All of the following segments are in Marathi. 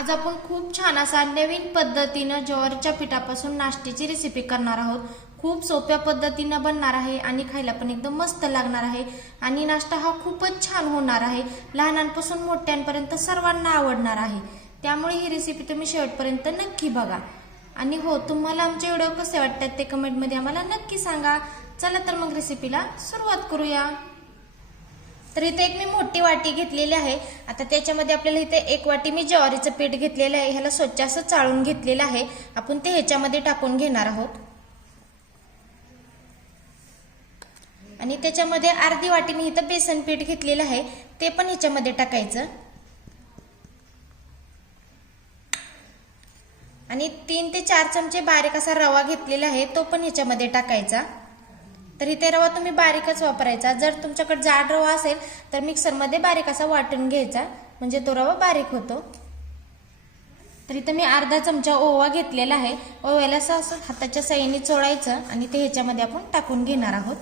आज आपण खूप छान असा नवीन पद्धतीनं ज्वारीच्या पिठापासून नाश्त्याची रेसिपी करणार आहोत. खूप सोप्या पद्धतीनं बनणार आहे आणि खायला पण एकदम मस्त लागणार आहे. आणि नाश्ता हा खूपच छान होणार आहे. लहानांपासून मोठ्यांपर्यंत सर्वांना आवडणार आहे. त्यामुळे ही रेसिपी तुम्ही शेवटपर्यंत नक्की बघा. आणि हो तुम्हाला आमचे व्हिडिओ कसे वाटतात ते कमेंटमध्ये आम्हाला नक्की सांगा. चला तर मग रेसिपीला सुरुवात करूया. तर इथे एक मी मोठी वाटी घेतलेली आहे. आता त्याच्यामध्ये आपल्याला इथे एक वाटी मी ज्वारीचं पीठ घेतलेलं आहे. ह्याला स्वच्छ असं चाळून घेतलेलं आहे. आपण ते ह्याच्यामध्ये टाकून घेणार आहोत. आणि त्याच्यामध्ये अर्धी वाटी मी इथं बेसन पीठ घेतलेलं आहे. ते पण ह्याच्यामध्ये टाकायचं. आणि तीन ते चार चमचे बारीक असा रवा घेतलेला आहे तो पण ह्याच्यामध्ये टाकायचा. तर इथे रवा तुम्ही बारीकच वापरायचा. जर तुमच्याकडे जाड रवा असेल तर मिक्सरमध्ये बारीक असा वाटून घ्यायचा. म्हणजे तो रवा बारीक होतो. तर इथं मी अर्धा चमचा ओवा घेतलेला आहे. ओव्याला असं असं हाताच्या साईने चोळायचं आणि ते ह्याच्यामध्ये आपण टाकून घेणार आहोत.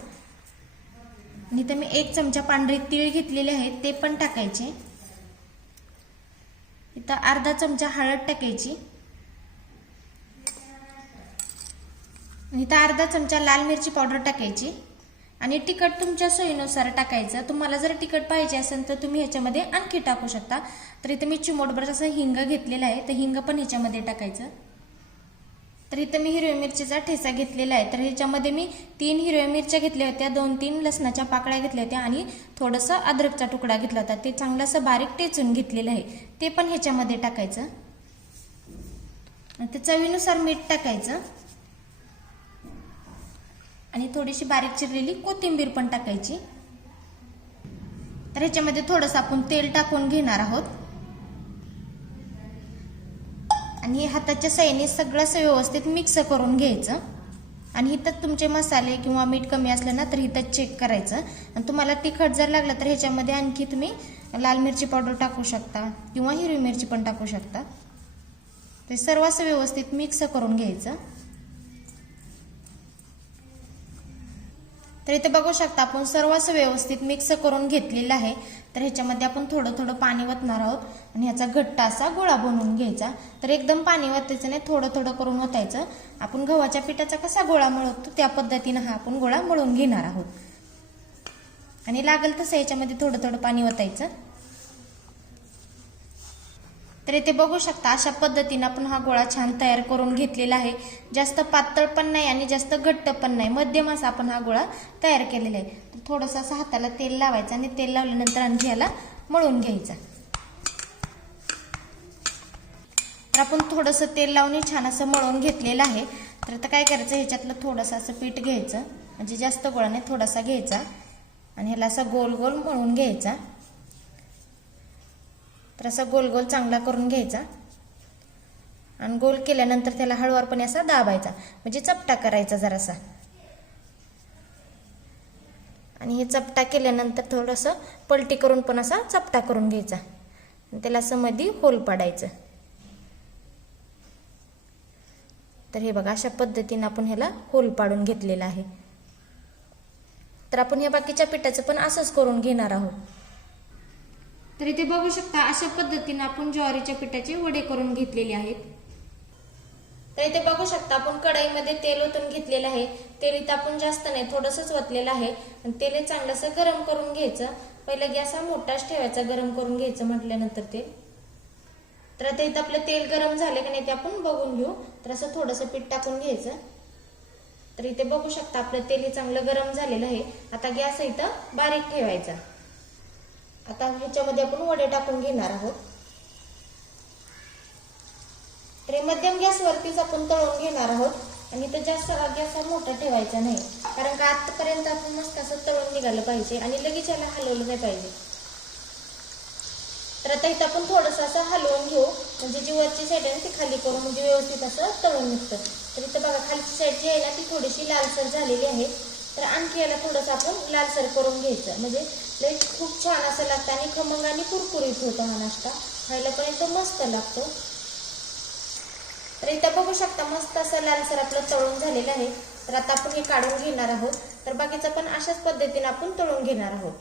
आणि इथं मी एक चमचा पांढरे तीळ घेतलेले आहे ते पण टाकायचे. इथं अर्धा चमचा हळद टाकायची. इथं अर्धा चमचा लाल मिरची पावडर टाकायची. आणि तिखट तुमच्या सोयीनुसार टाकायचं. तुम्हाला जर तिखट पाहिजे असेल तर तुम्ही ह्याच्यामध्ये आणखी टाकू शकता. तर इथं मी चिमोटभर असं हिंग घेतलेलं आहे. तर हिंग पण ह्याच्यामध्ये टाकायचं. तर इथं मी हिरव्या मिरचीचा ठेसा घेतलेला आहे. तर ह्याच्यामध्ये मी तीन हिरव्या मिरच्या घेतल्या होत्या. दोन तीन लसणाच्या पाकळ्या घेतल्या होत्या. आणि थोडंसं अद्रकचा तुकडा घेतला होता. ते चांगलं असं बारीक टेचून घेतलेलं आहे. ते पण ह्याच्यामध्ये टाकायचं. ते चवीनुसार मीठ टाकायचं. आणि थोडीशी बारीक चिरलेली कोथिंबीर पण टाकायची. तर ह्याच्यामध्ये थोडंसं आपण तेल टाकून घेणार आहोत. आणि हाताच्या साईने सगळं असं व्यवस्थित मिक्स करून घ्यायचं. आणि इथं तुमचे मसाले किंवा मीठ कमी असलं ना तर इथं चेक करायचं. आणि तुम्हाला तिखट जर लागलं तर ह्याच्यामध्ये आणखी तुम्ही लाल मिरची पावडर टाकू शकता किंवा हिरवी मिरची पण टाकू शकता. ते सर्व असं व्यवस्थित मिक्स करून घ्यायचं. तर इथे बघू शकता आपण सर्व असं व्यवस्थित मिक्स करून घेतलेलं आहे. तर ह्याच्यामध्ये आपण थोडं थोडं पाणी वतणार आहोत आणि ह्याचा घट्ट असा गोळा बनवून घ्यायचा. तर एकदम पाणी वतायचं नाही थोडं थोडं करून ओतायचं आपण गव्हाच्या पिठाचा कसा गोळा मळवतो त्या पद्धतीनं हा आपण गोळा मळून घेणार आहोत. आणि लागेल तसं याच्यामध्ये थोडं थोडं पाणी वतायचं. तर इथे बघू शकता अशा पद्धतीनं आपण हा गोळा छान तयार करून घेतलेला आहे. जास्त पातळ पण नाही आणि जास्त घट्ट पण नाही. मध्यम असा आपण हा गोळा तयार केलेला आहे. तर थोडंसं असं हाताला तेल लावायचं आणि तेल लावल्यानंतर आणखी याला मळून घ्यायचा. तर आपण थोडंसं तेल लावून छान असं मळून घेतलेलं आहे. तर आता काय करायचं? ह्याच्यातलं थोडंसं असं पीठ घ्यायचं. म्हणजे जास्त गोळा नाही थोडासा घ्यायचा. आणि ह्याला असं गोल गोल मळून घ्यायचा. तर असा गोल गोल चांगला करून घ्यायचा. आणि गोल केल्यानंतर त्याला हळूवारपणे असा दाबायचा. म्हणजे चपटा करायचा जरासा. आणि हे चपटा केल्यानंतर थोडंसं पलटी करून पण असा चपटा करून घ्यायचा. त्याला असं मधी होल पाडायचं. तर हे बघा अशा पद्धतीनं आपण ह्याला होल पाडून घेतलेला आहे. तर आपण या बाकीच्या पिठाचं पण असंच करून घेणार आहोत. तर इथे बघू शकता अशा पद्धतीने आपण ज्वारीच्या पिठाचे वडे करून घेतलेले आहेत. तर इथे बघू शकता आपण कढईमध्ये तेल ओतून घेतलेलं आहे. तेल इथं आपण जास्त नाही थोडंसंच ओतलेलं आहे. आणि तेल चांगलंसं गरम करून घ्यायचं. पहिलं गॅस हा मोठाच ठेवायचा गरम करून घ्यायचं म्हटल्यानंतर ते. तर आता इथं आपलं तेल गरम झालं की नाही ते आपण बघून घेऊ. तर असं थोडंसं पीठ टाकून घ्यायचं. तर इथे बघू शकता आपलं तेल चांगलं गरम झालेलं आहे. आता गॅस इथं बारीक ठेवायचा. आता ह्याच्यामध्ये आपण वडे टाकून घेणार आहोत. तर मध्यम गॅसवरतीच आपण तळून घेणार आहोत. आणि इथं जास्त गॅस हा मोठा ठेवायचा नाही. कारण का आतापर्यंत आपण मस्त असं तळून निघालं पाहिजे आणि लगेच याला हलवलं नाही पाहिजे. तर आता इथं आपण थोडंसं असं हलवून घेऊ. म्हणजे जी वरची साईड आहे ना ती खाली करू म्हणजे व्यवस्थित असं तळून निघतं. तर इथं बघा खालची साईड जी आहे ना ती थोडीशी लालसर झालेली आहे. तर आणखी याला थोडंसं आपण लालसर करून घ्यायचं. म्हणजे लई खूप छान असं लागतं. आणि खमंग आणि कुरकुरीत होतो हा नाश्ता. खायला पण एकदम मस्त लागतो. तर इथं बघू शकता मस्त असं लालसर आपलं तळून झालेलं आहे. तर आता आपण हे काढून घेणार आहोत. तर बाकीचं पण अशाच पद्धतीने आपण तळून घेणार आहोत.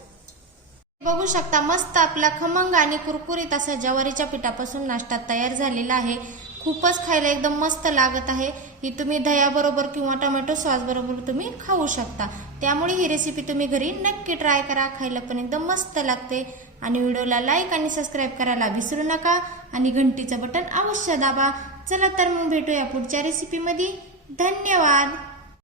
बघू शकता मस्त आपला खमंग आणि कुरकुरीत असा ज्वारीच्या पिठापासून नाश्ता तयार झालेला आहे. खूपच खायला एकदम मस्त लागत आहे. ही तुम्ही दह्याबरोबर किंवा टोमॅटो सॉस बरोबर तुम्ही खाऊ शकता. त्यामुळे ही रेसिपी तुम्ही घरी नक्की ट्राय करा. खायला पण एकदम मस्त लागते. आणि व्हिडिओला लाईक आणि सबस्क्राईब करायला विसरू नका. आणि घंटीचं बटन अवश्य दाबा. चला तर मग भेटूया पुढच्या रेसिपीमध्ये धन्यवाद!